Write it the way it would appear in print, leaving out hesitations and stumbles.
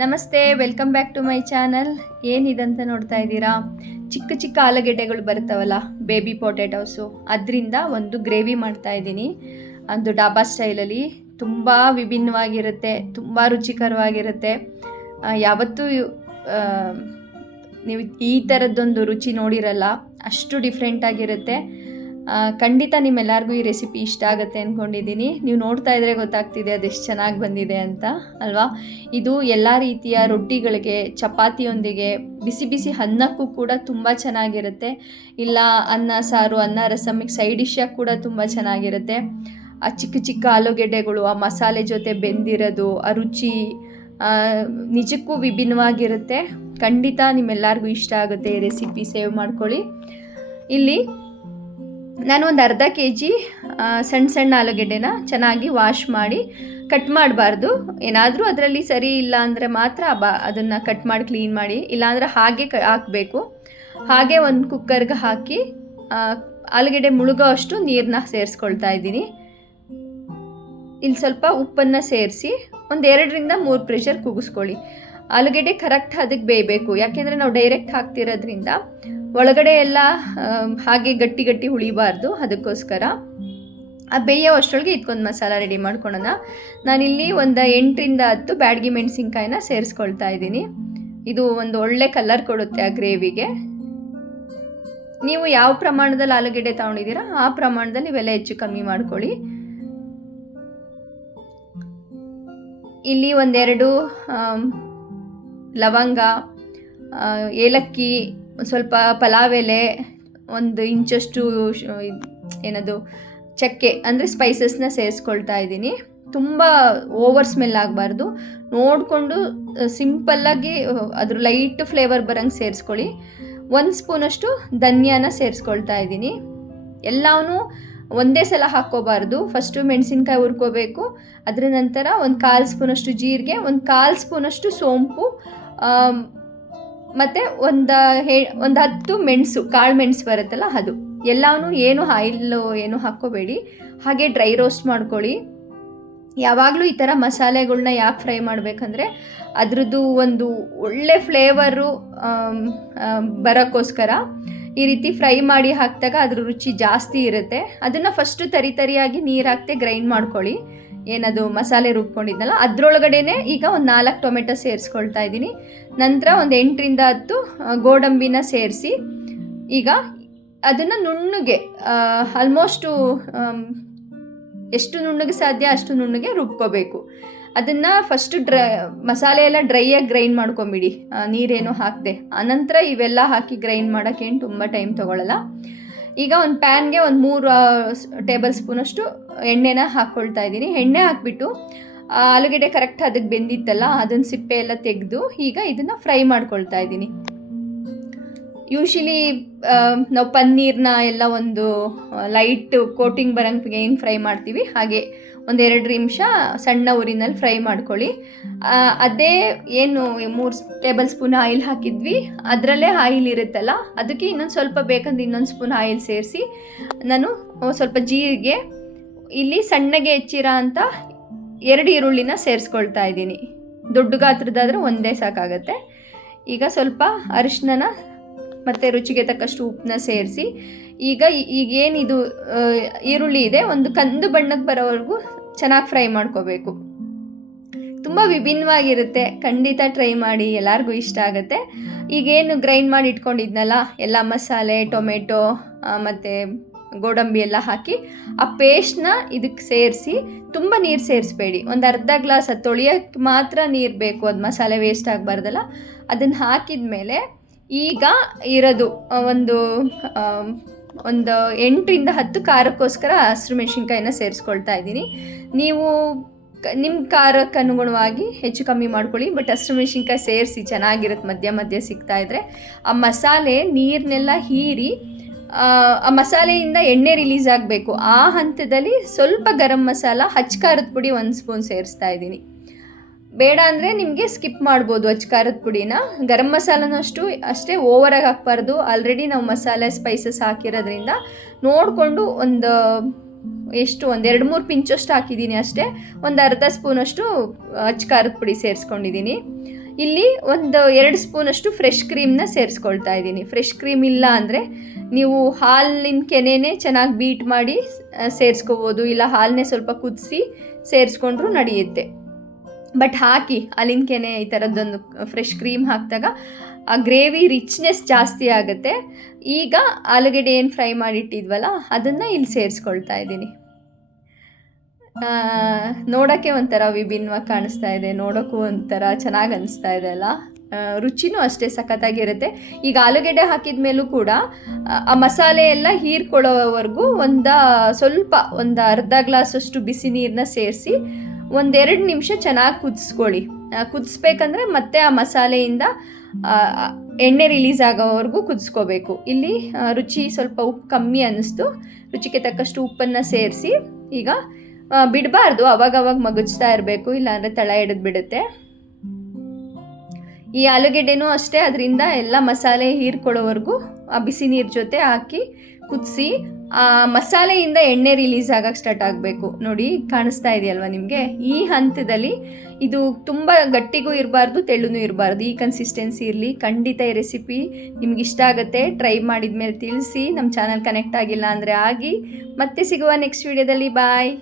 ನಮಸ್ತೆ, welcome back to my channel. ಏನಿದಂತ ನೋಡ್ತಾ ಇದ್ದೀರಾ? ಚಿಕ್ಕ ಚಿಕ್ಕ ಆಲೂಗೆಡ್ಡೆಗಳು ಬರ್ತಾವಲ್ಲ, ಬೇಬಿ ಪೊಟ್ಯಾಟೋಸು, ಅದರಿಂದ ಒಂದು ಗ್ರೇವಿ ಮಾಡ್ತಾ ಇದ್ದೀನಿ. ಒಂದು ಡಾಬಾ ಸ್ಟೈಲಲ್ಲಿ ತುಂಬ ವಿಭಿನ್ನವಾಗಿರುತ್ತೆ, ತುಂಬ ರುಚಿಕರವಾಗಿರುತ್ತೆ. ಯಾವತ್ತೂ ನೀವು ಈ ಥರದ್ದೊಂದು ರುಚಿ ನೋಡಿರಲ್ಲ, ಅಷ್ಟು ಡಿಫ್ರೆಂಟಾಗಿರುತ್ತೆ. ಖಂಡಿತ ನಿಮ್ಮೆಲ್ಲರಿಗೂ ಈ ರೆಸಿಪಿ ಇಷ್ಟ ಆಗುತ್ತೆ ಅಂದ್ಕೊಂಡಿದ್ದೀನಿ. ನೀವು ನೋಡ್ತಾ ಇದ್ದರೆ ಗೊತ್ತಾಗ್ತಿದೆ ಅದೆಷ್ಟು ಚೆನ್ನಾಗಿ ಬಂದಿದೆ ಅಂತ ಅಲ್ವಾ. ಇದು ಎಲ್ಲ ರೀತಿಯ ರೊಟ್ಟಿಗಳಿಗೆ, ಚಪಾತಿಯೊಂದಿಗೆ, ಬಿಸಿ ಬಿಸಿ ಅನ್ನಕ್ಕೂ ಕೂಡ ತುಂಬ ಚೆನ್ನಾಗಿರುತ್ತೆ. ಇಲ್ಲ ಅನ್ನ ಸಾರು, ಅನ್ನ ರಸಮ್ಮಿಗೆ ಸೈಡ್ ಡಿಶ್ಶಾಗಿ ಕೂಡ ತುಂಬ ಚೆನ್ನಾಗಿರುತ್ತೆ. ಆ ಚಿಕ್ಕ ಚಿಕ್ಕ ಆಲೂಗೆಡ್ಡೆಗಳು, ಆ ಮಸಾಲೆ ಜೊತೆ ಬೆಂದಿರೋದು, ಆ ರುಚಿ ನಿಜಕ್ಕೂ ವಿಭಿನ್ನವಾಗಿರುತ್ತೆ. ಖಂಡಿತ ನಿಮ್ಮೆಲ್ಲರಿಗೂ ಇಷ್ಟ ಆಗುತ್ತೆ ಈ ರೆಸಿಪಿ. ಸೇವ್ ಮಾಡ್ಕೊಳ್ಳಿ. ಇಲ್ಲಿ ನಾನು ಒಂದು ಅರ್ಧ kg ಸಣ್ಣ ಸಣ್ಣ ಆಲೂಗೆಡ್ಡೆನ ಚೆನ್ನಾಗಿ ವಾಶ್ ಮಾಡಿ, ಕಟ್ ಮಾಡಬಾರ್ದು. ಏನಾದರೂ ಅದರಲ್ಲಿ ಸರಿ ಇಲ್ಲ ಅಂದರೆ ಮಾತ್ರ ಅದನ್ನು ಕಟ್ ಮಾಡಿ ಕ್ಲೀನ್ ಮಾಡಿ, ಇಲ್ಲಾಂದರೆ ಹಾಗೆ ಹಾಕಬೇಕು. ಹಾಗೆ ಒಂದು ಕುಕ್ಕರ್ಗೆ ಹಾಕಿ ಆಲೂಗೆಡ್ಡೆ ಮುಳುಗೋ ಅಷ್ಟು ನೀರನ್ನ ಸೇರಿಸ್ಕೊಳ್ತಾ ಇದ್ದೀನಿ. ಇಲ್ಲಿ ಸ್ವಲ್ಪ ಉಪ್ಪನ್ನು ಸೇರಿಸಿ ಒಂದು 2ರಿಂದ 3 ಪ್ರೆಷರ್ ಕೂಗಿಸ್ಕೊಳ್ಳಿ. ಆಲೂಗೆಡ್ಡೆ ಕರೆಕ್ಟ್ ಅದಕ್ಕೆ ಬೇಯಬೇಕು, ಯಾಕೆಂದರೆ ನಾವು ಡೈರೆಕ್ಟ್ ಹಾಕ್ತಿರೋದ್ರಿಂದ ಒಳಗಡೆ ಎಲ್ಲ ಹಾಗೆ ಗಟ್ಟಿ ಗಟ್ಟಿ ಉಳಿಬಾರ್ದು. ಅದಕ್ಕೋಸ್ಕರ ಆ ಬೇಯೋ ಅಷ್ಟರೊಳಗೆ ಇದಕ್ಕೊಂದು ಮಸಾಲ ರೆಡಿ ಮಾಡ್ಕೊಳ್ಳೋಣ. ನಾನಿಲ್ಲಿ ಒಂದು 8ರಿಂದ 10 ಬ್ಯಾಡಗಿ ಮೆಣಸಿನ್ಕಾಯಿನ ಸೇರಿಸ್ಕೊಳ್ತಾ ಇದ್ದೀನಿ. ಇದು ಒಂದು ಒಳ್ಳೆ ಕಲರ್ ಕೊಡುತ್ತೆ ಆ ಗ್ರೇವಿಗೆ. ನೀವು ಯಾವ ಪ್ರಮಾಣದಲ್ಲಿ ಆಲೂಗೆಡ್ಡೆ ತೊಗೊಂಡಿದ್ದೀರಾ ಆ ಪ್ರಮಾಣದಲ್ಲಿ ಇವೆಲ್ಲ ಹೆಚ್ಚು ಕಮ್ಮಿ ಮಾಡ್ಕೊಳ್ಳಿ. ಇಲ್ಲಿ 1-2 ಲವಂಗ, ಏಲಕ್ಕಿ, ಸ್ವಲ್ಪ ಪಲಾವ್ ಎಲೆ, 1 ಇಂಚಷ್ಟು ಏನದು ಚಕ್ಕೆ ಅಂದರೆ ಸ್ಪೈಸಸ್ನ ಸೇರಿಸ್ಕೊಳ್ತಾ ಇದ್ದೀನಿ. ತುಂಬ ಓವರ್ ಸ್ಮೆಲ್ ಆಗಬಾರ್ದು, ನೋಡಿಕೊಂಡು ಸಿಂಪಲ್ಲಾಗಿ ಅದ್ರ ಲೈಟ್ ಫ್ಲೇವರ್ ಬರೋಂಗೆ ಸೇರಿಸ್ಕೊಳ್ಳಿ. 1 ಸ್ಪೂನಷ್ಟು ಧನಿಯಾನ ಸೇರಿಸ್ಕೊಳ್ತಾ ಇದ್ದೀನಿ. ಎಲ್ಲವೂ ಒಂದೇ ಸಲ ಹಾಕ್ಕೋಬಾರ್ದು. ಫಸ್ಟು ಮೆಣಸಿನ್ಕಾಯಿ ಹುರ್ಕೋಬೇಕು, ಅದರ ನಂತರ 1/4 ಸ್ಪೂನಷ್ಟು ಜೀರಿಗೆ, 1/4 ಸ್ಪೂನಷ್ಟು ಸೋಂಪು, ಮತ್ತು ಒಂದು 10 ಮೆಣಸು, ಕಾಳು ಮೆಣಸು ಬರುತ್ತಲ್ಲ ಅದು. ಎಲ್ಲವೂ ಏನು ಆಯಿಲ್ಲು ಏನು ಹಾಕ್ಕೋಬೇಡಿ, ಹಾಗೆ ಡ್ರೈ ರೋಸ್ಟ್ ಮಾಡ್ಕೊಳ್ಳಿ. ಯಾವಾಗಲೂ ಈ ಥರ ಮಸಾಲೆಗಳ್ನ ಯಾಕೆ ಫ್ರೈ ಮಾಡಬೇಕಂದ್ರೆ ಅದ್ರದ್ದು ಒಂದು ಒಳ್ಳೆ ಫ್ಲೇವರು ಬರೋಕ್ಕೋಸ್ಕರ ಈ ರೀತಿ ಫ್ರೈ ಮಾಡಿ ಹಾಕಿದಾಗ ಅದ್ರ ರುಚಿ ಜಾಸ್ತಿ ಇರುತ್ತೆ. ಅದನ್ನು ಫಸ್ಟು ತರಿಯಾಗಿ ನೀರು ಹಾಕ್ತೆ ಗ್ರೈಂಡ್ ಮಾಡ್ಕೊಳ್ಳಿ. ಏನದು ಮಸಾಲೆ ರುಬ್ಕೊಂಡಿದ್ನಲ್ಲ ಅದರೊಳಗಡೆನೆ ಈಗ ಒಂದು 4 ಟೊಮೆಟೊ ಸೇರಿಸ್ಕೊಳ್ತಾ ಇದ್ದೀನಿ. ನಂತರ ಒಂದು 8ರಿಂದ 10 ಗೋಡಂಬಿನ ಸೇರಿಸಿ ಈಗ ಅದನ್ನು ನುಣ್ಣಗೆ, ಆಲ್ಮೋಸ್ಟು ಎಷ್ಟು ನುಣ್ಣಗೆ ಸಾಧ್ಯ ಅಷ್ಟು ನುಣ್ಣಗೆ ರುಬ್ಕೋಬೇಕು. ಅದನ್ನು ಫಸ್ಟು ಮಸಾಲೆ ಎಲ್ಲ ಡ್ರೈಯಾಗಿ ಗ್ರೈಂಡ್ ಮಾಡ್ಕೊಂಬಿಡಿ, ನೀರೇನು ಹಾಕದೆ. ಆನಂತರ ಇವೆಲ್ಲ ಹಾಕಿ ಗ್ರೈಂಡ್ ಮಾಡೋಕ್ಕೇನು ತುಂಬ ಟೈಮ್ ತೊಗೊಳ್ಳಲ್ಲ. ಈಗ ಒಂದು ಪ್ಯಾನ್ಗೆ 3 ಟೇಬಲ್ ಸ್ಪೂನಷ್ಟು ಎಣ್ಣೆನ ಹಾಕ್ಕೊಳ್ತಾ ಇದ್ದೀನಿ. ಎಣ್ಣೆ ಹಾಕ್ಬಿಟ್ಟು ಆಲೂಗೆಡ್ಡೆ ಕರೆಕ್ಟ್ ಅದಕ್ಕೆ ಬೆಂದಿತ್ತಲ್ಲ ಅದನ್ನು ಸಿಪ್ಪೆ ಎಲ್ಲ ತೆಗೆದು ಈಗ ಇದನ್ನು ಫ್ರೈ ಮಾಡ್ಕೊಳ್ತಾ ಇದ್ದೀನಿ. ಯೂಶಲಿ ನಾವು ಪನ್ನೀರ್ನ ಎಲ್ಲ ಒಂದು ಲೈಟ್ ಕೋಟಿಂಗ್ ಬರೋಂಗೆ ಏನು ಫ್ರೈ ಮಾಡ್ತೀವಿ ಹಾಗೆ 1-2 ನಿಮಿಷ ಸಣ್ಣ ಉರಿನಲ್ಲಿ ಫ್ರೈ ಮಾಡ್ಕೊಳ್ಳಿ. ಅದೇ ಏನು 3 ಟೇಬಲ್ ಸ್ಪೂನ್ ಆಯಿಲ್ ಹಾಕಿದ್ವಿ ಅದರಲ್ಲೇ ಆಯಿಲ್ ಇರುತ್ತಲ್ಲ, ಅದಕ್ಕೆ ಇನ್ನೊಂದು ಸ್ವಲ್ಪ ಬೇಕಂದ್ರೆ ಇನ್ನೊಂದು ಸ್ಪೂನ್ ಆಯಿಲ್ ಸೇರಿಸಿ ನಾನು ಸ್ವಲ್ಪ ಜೀರಿಗೆ, ಇಲ್ಲಿ ಸಣ್ಣಗೆ ಹೆಚ್ಚಿರೋ ಅಂತ 2 ಈರುಳ್ಳಿನ ಸೇರಿಸ್ಕೊಳ್ತಾ ಇದ್ದೀನಿ. ದೊಡ್ಡ ಗಾತ್ರದಾದರೆ ಒಂದೇ ಸಾಕಾಗತ್ತೆ. ಈಗ ಸ್ವಲ್ಪ ಅರಿಶಿನ ಮತ್ತು ರುಚಿಗೆ ತಕ್ಕಷ್ಟು ಉಪ್ಪನ್ನ ಸೇರಿಸಿ ಈಗೇನಿದು ಈರುಳ್ಳಿ ಇದೆ ಒಂದು ಕಂದು ಬಣ್ಣಕ್ಕೆ ಬರೋವರೆಗೂ ಚೆನ್ನಾಗಿ ಫ್ರೈ ಮಾಡ್ಕೋಬೇಕು. ತುಂಬ ವಿಭಿನ್ನವಾಗಿರುತ್ತೆ, ಖಂಡಿತ ಟ್ರೈ ಮಾಡಿ, ಎಲ್ಲರಿಗೂ ಇಷ್ಟ ಆಗುತ್ತೆ. ಈಗೇನು ಗ್ರೈಂಡ್ ಮಾಡಿ ಇಟ್ಕೊಂಡಿದ್ನಲ್ಲ ಎಲ್ಲ ಮಸಾಲೆ, ಟೊಮೆಟೊ ಮತ್ತು ಗೋಡಂಬಿ ಎಲ್ಲ ಹಾಕಿ ಆ ಪೇಸ್ಟ್ನ ಇದಕ್ಕೆ ಸೇರಿಸಿ, ತುಂಬ ನೀರು ಸೇರಿಸ್ಬೇಡಿ. ಒಂದು ಅರ್ಧ ಗ್ಲಾಸ್ ಅದು ತೊಳೆಯೋಕ್ಕೆ ಮಾತ್ರ ನೀರು ಬೇಕು, ಅದು ಮಸಾಲೆ ವೇಸ್ಟ್ ಆಗಬಾರ್ದಲ್ಲ. ಅದನ್ನು ಹಾಕಿದ ಮೇಲೆ ಈಗ ಇರೋದು ಒಂದು 8ರಿಂದ 10 ಖಾರಕ್ಕೋಸ್ಕರ ಹಸಿರು ಮೆಣಸಿನ್ಕಾಯಿನ ಸೇರಿಸ್ಕೊಳ್ತಾ ಇದ್ದೀನಿ. ನೀವು ನಿಮ್ಮ ಖಾರಕ್ಕೆ ಅನುಗುಣವಾಗಿ ಹೆಚ್ಚು ಕಮ್ಮಿ ಮಾಡ್ಕೊಳ್ಳಿ, ಬಟ್ ಹಸಿರು ಮೆಣಸಿನ್ಕಾಯಿ ಸೇರಿಸಿ ಚೆನ್ನಾಗಿರುತ್ತೆ. ಮಧ್ಯ ಮಧ್ಯ ಸಿಗ್ತಾಯಿದ್ರೆ ಆ ಮಸಾಲೆ ನೀರನ್ನೆಲ್ಲ ಹೀರಿ ಆ ಮಸಾಲೆಯಿಂದ ಎಣ್ಣೆ ರಿಲೀಸ್ ಆಗಬೇಕು. ಆ ಹಂತದಲ್ಲಿ ಸ್ವಲ್ಪ ಗರಂ ಮಸಾಲ, ಖಾರದ ಪುಡಿ 1 ಸ್ಪೂನ್ ಸೇರಿಸ್ತಾ ಇದ್ದೀನಿ. ಬೇಡ ಅಂದರೆ ನಿಮಗೆ ಸ್ಕಿಪ್ ಮಾಡ್ಬೋದು ಖಾರದ ಪುಡಿನ. ಗರಂ ಮಸಾಲನೂ ಅಷ್ಟೇ ಓವರಾಗಿ ಹಾಕಬಾರ್ದು. ಆಲ್ರೆಡಿ ನಾವು ಮಸಾಲೆ ಸ್ಪೈಸಸ್ ಹಾಕಿರೋದ್ರಿಂದ ನೋಡಿಕೊಂಡು ಒಂದು 2-3 ಪಿಂಚಷ್ಟು ಹಾಕಿದ್ದೀನಿ ಅಷ್ಟೇ. ಒಂದು ಅರ್ಧ ಸ್ಪೂನಷ್ಟು ಖಾರದ ಪುಡಿ ಸೇರಿಸ್ಕೊಂಡಿದ್ದೀನಿ. ಇಲ್ಲಿ ಒಂದು 2 ಸ್ಪೂನಷ್ಟು ಫ್ರೆಶ್ ಕ್ರೀಮ್ನ ಸೇರಿಸ್ಕೊಳ್ತಾ ಇದ್ದೀನಿ. ಫ್ರೆಶ್ ಕ್ರೀಮ್ ಇಲ್ಲ ಅಂದರೆ ನೀವು ಹಾಲಿನ ಕೆನೆನೇ ಚೆನ್ನಾಗಿ ಬೀಟ್ ಮಾಡಿ ಸೇರಿಸ್ಕೋಬೋದು, ಇಲ್ಲ ಹಾಲನ್ನೇ ಸ್ವಲ್ಪ ಕುದಿಸಿ ಸೇರಿಸ್ಕೊಂಡ್ರೂ ನಡೆಯುತ್ತೆ. ಬಟ್ ಹಾಕಿ ಹಾಲಿನ ಕೆನೆ ಈ ಥರದ್ದೊಂದು ಫ್ರೆಶ್ ಕ್ರೀಮ್ ಹಾಕಿದಾಗ ಆ ಗ್ರೇವಿ ರಿಚ್ನೆಸ್ ಜಾಸ್ತಿ ಆಗುತ್ತೆ. ಈಗ ಆಲೂಗೆಡ್ಡೆ ಏನು ಫ್ರೈ ಮಾಡಿಟ್ಟಿದ್ವಲ್ಲ ಅದನ್ನು ಇಲ್ಲಿ ಸೇರಿಸ್ಕೊಳ್ತಾ ಇದ್ದೀನಿ. ನೋಡೋಕ್ಕೆ ಒಂಥರ ವಿಭಿನ್ನವಾಗಿ ಕಾಣಿಸ್ತಾ ಇದೆ, ನೋಡೋಕ್ಕೂ ಒಂಥರ ಚೆನ್ನಾಗಿ ಅನಿಸ್ತಾ ಇದೆ ಅಲ್ಲ. ರುಚಿನೂ ಅಷ್ಟೇ ಸಖತ್ತಾಗಿರುತ್ತೆ. ಈಗ ಆಲೂಗೆಡ್ಡೆ ಹಾಕಿದ ಮೇಲೂ ಕೂಡ ಆ ಮಸಾಲೆ ಎಲ್ಲ ಹೀರ್ಕೊಳ್ಳೋವರೆಗೂ ಸ್ವಲ್ಪ ಒಂದು ಅರ್ಧ ಗ್ಲಾಸಷ್ಟು ಬಿಸಿ ನೀರನ್ನ ಸೇರಿಸಿ 1-2 ನಿಮಿಷ ಚೆನ್ನಾಗಿ ಕುದಿಸ್ಕೊಳ್ಳಿ. ಕುದಿಸ್ಬೇಕಂದ್ರೆ ಮತ್ತೆ ಆ ಮಸಾಲೆಯಿಂದ ಎಣ್ಣೆ ರಿಲೀಸ್ ಆಗೋವರೆಗೂ ಕುದಿಸ್ಕೋಬೇಕು. ಇಲ್ಲಿ ರುಚಿ ಸ್ವಲ್ಪ ಉಪ್ಪು ಕಮ್ಮಿ ಅನ್ನಿಸ್ತು. ರುಚಿಗೆ ತಕ್ಕಷ್ಟು ಉಪ್ಪನ್ನು ಸೇರಿಸಿ ಈಗ ಬಿಡಬಾರ್ದು, ಅವಾಗವಾಗ ಮಗುಚ್ತಾ ಇರಬೇಕು, ಇಲ್ಲಾಂದರೆ ತಳ ಹಿಡಿದು ಬಿಡುತ್ತೆ. ಈ ಆಲೂಗೆಡ್ಡೆನೂ ಅಷ್ಟೇ ಅದರಿಂದ ಎಲ್ಲ ಮಸಾಲೆ ಹೀರ್ಕೊಳ್ಳೋವರೆಗೂ ಆ ಬಿಸಿ ನೀರು ಜೊತೆ ಹಾಕಿ ಕುದಿಸಿ ಆ ಮಸಾಲೆಯಿಂದ ಎಣ್ಣೆ ರಿಲೀಸ್ ಆಗಕ್ಕೆ ಸ್ಟಾರ್ಟ್ ಆಗಬೇಕು. ನೋಡಿ ಕಾಣಿಸ್ತಾ ಇದೆಯಲ್ವ ನಿಮಗೆ. ಈ ಹಂತದಲ್ಲಿ ಇದು ತುಂಬ ಗಟ್ಟಿಗೂ ಇರಬಾರ್ದು, ತೆಳ್ಳೂ ಇರಬಾರ್ದು, ಈ ಕನ್ಸಿಸ್ಟೆನ್ಸಿ ಇರಲಿ. ಖಂಡಿತ ಈ ರೆಸಿಪಿ ನಿಮ್ಗೆ ಇಷ್ಟ ಆಗುತ್ತೆ. ಟ್ರೈ ಮಾಡಿದ ಮೇಲೆ ತಿಳಿಸಿ. ನಮ್ಮ ಚಾನಲ್ ಕನೆಕ್ಟ್ ಆಗಿಲ್ಲ ಅಂದರೆ ಆಗಿ. ಮತ್ತೆ ಸಿಗುವ ನೆಕ್ಸ್ಟ್ ವಿಡಿಯೋದಲ್ಲಿ. ಬಾಯ್.